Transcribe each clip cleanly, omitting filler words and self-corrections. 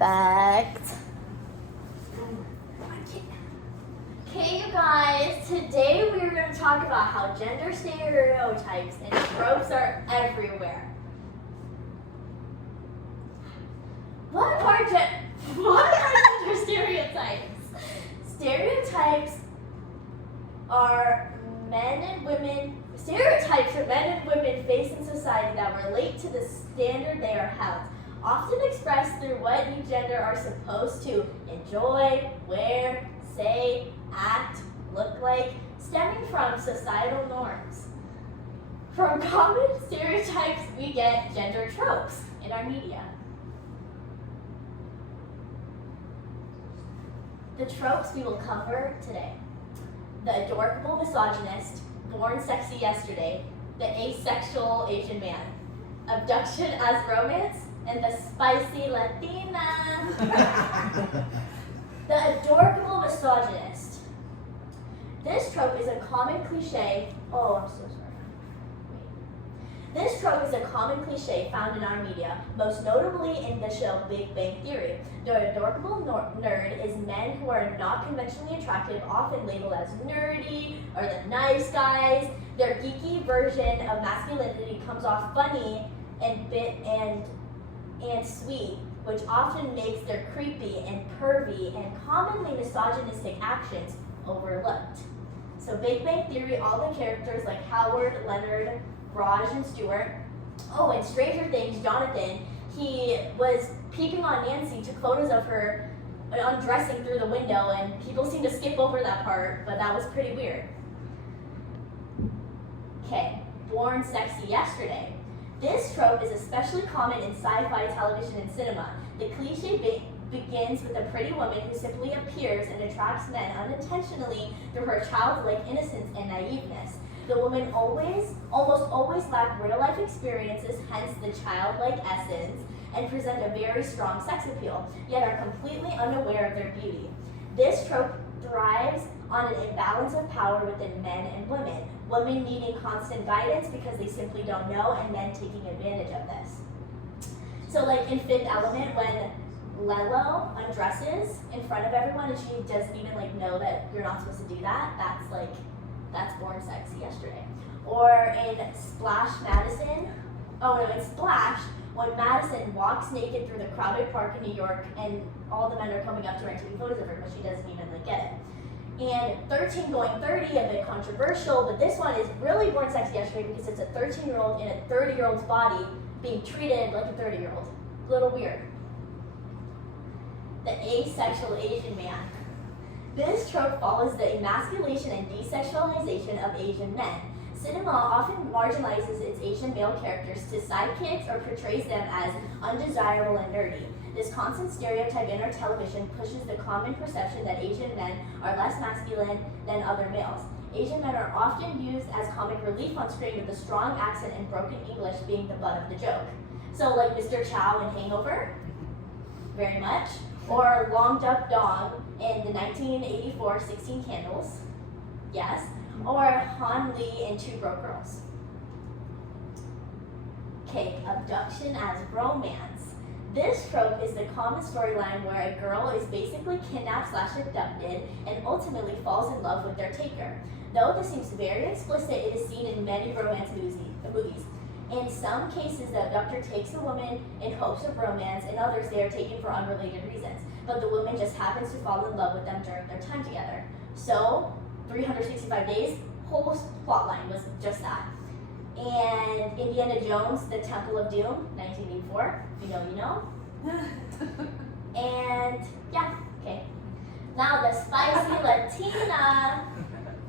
Perfect. Okay, you guys, today we're going to talk about how gender stereotypes and tropes are everywhere. What are gender stereotypes? Stereotypes are stereotypes are men and women face in society that relate to the standard they are held, often expressed through what each gender are supposed to enjoy, wear, say, act, look like, stemming from societal norms. From common stereotypes, we get gender tropes in our media. The tropes we will cover today: the adorable misogynist, born sexy yesterday, the asexual Asian man, abduction as romance, and the spicy Latina. The adorable misogynist. This trope is a common cliche. Oh, I'm so sorry. This trope is a common cliche found in our media, most notably in the show Big Bang Theory. The adorable nerd is men who are not conventionally attractive, often labeled as nerdy or the nice guys. Their geeky version of masculinity comes off funny and sweet, which often makes their creepy and pervy and commonly misogynistic actions overlooked. So Big Bang Theory, all the characters like Howard, Leonard, Raj, and Stuart. Oh, and Stranger Things, Jonathan, he was peeping on Nancy, took photos of her undressing through the window, and people seem to skip over that part, but that was pretty weird. Okay, born sexy yesterday. This trope is especially common in sci-fi television and cinema. The cliche begins with a pretty woman who simply appears and attracts men unintentionally through her childlike innocence and naiveness. The woman almost always lack real-life experiences, hence the childlike essence, and present a very strong sex appeal, yet are completely unaware of their beauty. This trope thrives on an imbalance of power within men and women. Women needing constant guidance because they simply don't know, and men taking advantage of this. So like in Fifth Element, when Lelo undresses in front of everyone and she doesn't even know that you're not supposed to do that, that's born sexy yesterday. Or in Splash Madison, in Splash, when Madison walks naked through the crowded park in New York and all the men are coming up to her and taking photos of her, but she doesn't even get it. And 13 Going 30, a bit controversial, but this one is really born sexy yesterday because it's a 13-year-old in a 30-year-old's body being treated like a 30-year-old. A little weird. The asexual Asian man. This trope follows the emasculation and desexualization of Asian men. Cinema often marginalizes its Asian male characters to sidekicks or portrays them as undesirable and nerdy. This constant stereotype in our television pushes the common perception that Asian men are less masculine than other males. Asian men are often used as comic relief on screen, with a strong accent and broken English being the butt of the joke. So like Mr. Chow in Hangover, very much, or Long Duck Dong in the 1984 16 Candles, yes, or Han Lee in Two Broke Girls. Okay, abduction as romance. This trope is the common storyline where a girl is basically kidnapped/abducted and ultimately falls in love with their taker. Though this seems very explicit, it is seen in many romance movies. In some cases, the abductor takes a woman in hopes of romance, in others they are taken for unrelated reasons, but the woman just happens to fall in love with them during their time together. So, 365 Days, whole plotline was just that. And Indiana Jones, The Temple of Doom, 1984, you know. And yeah, okay. Now the spicy Latina.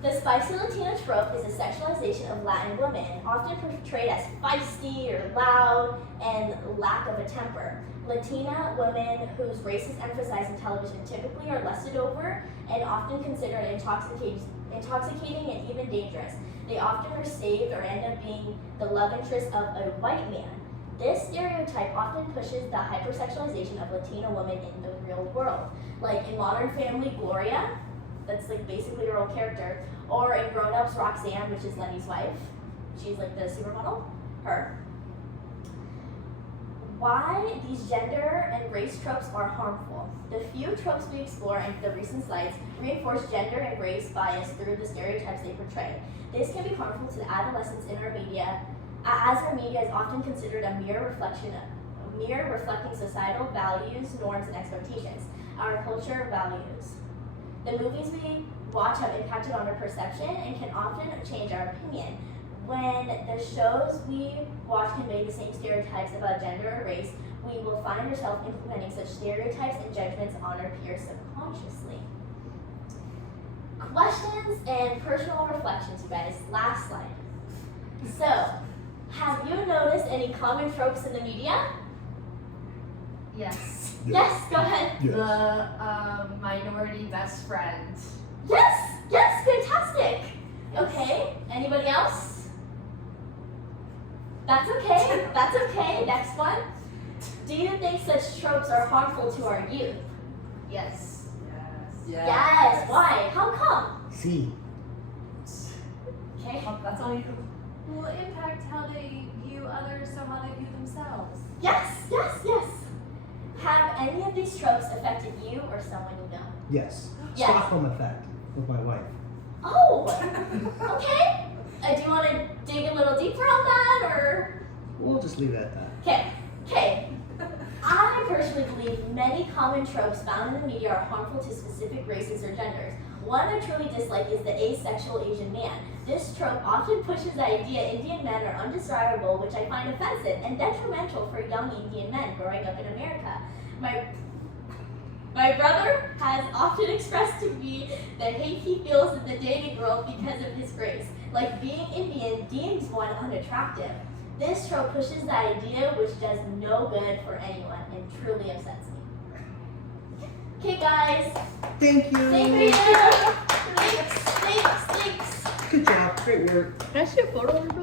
The spicy Latina trope is a sexualization of Latin women, often portrayed as feisty or loud and lack of a temper. Latina women whose race is emphasized in television typically are lusted over and often considered intoxicating and even dangerous. They often are saved or end up being the love interest of a white man. This stereotype often pushes the hypersexualization of Latina women in the real world. Like in Modern Family, Gloria, that's basically her old character, or in Grown Ups, Roxanne, which is Lenny's wife. She's the supermodel, her. why these gender and race tropes are harmful. The few tropes we explore in the recent slides reinforce gender and race bias through the stereotypes they portray. This can be harmful to adolescents in our media, as our media is often considered a mere reflecting societal values, norms, and expectations. Our culture values. The movies we watch have impacted on our perception and can often change our opinion. When the shows we watch convey the same stereotypes about gender or race, we will find ourselves implementing such stereotypes and judgments on our peers subconsciously. Questions and personal reflections, you guys. Last slide. So, have you noticed any common tropes in the media? Yes. Yes, go ahead. Yes. The minority best friend. Yes, fantastic. Okay, anybody else? That's okay, next one. Do you think such tropes are harmful to our youth? Yes. Yes, why? How come? C. Okay. That's all you. Will impact how they view others, so how they view themselves. Yes. Have any of these tropes affected you or someone you know? Yes. Yes. Stockholm effect with my wife. Oh, okay. Do you want to dig a little deeper on that, or? We'll just leave it at that. Okay. I personally believe many common tropes found in the media are harmful to specific races or genders. One I truly dislike is the asexual Asian man. This trope often pushes the idea Indian men are undesirable, which I find offensive and detrimental for young Indian men growing up in America. My brother has often expressed to me the hate he feels in the dating world because of his race, like being Indian deems one unattractive. This trope pushes the idea, which does no good for anyone and truly upsets me. Okay, guys. Thank you. Thank you. Thanks. Good job. Great work. Can I see a photo of your brother?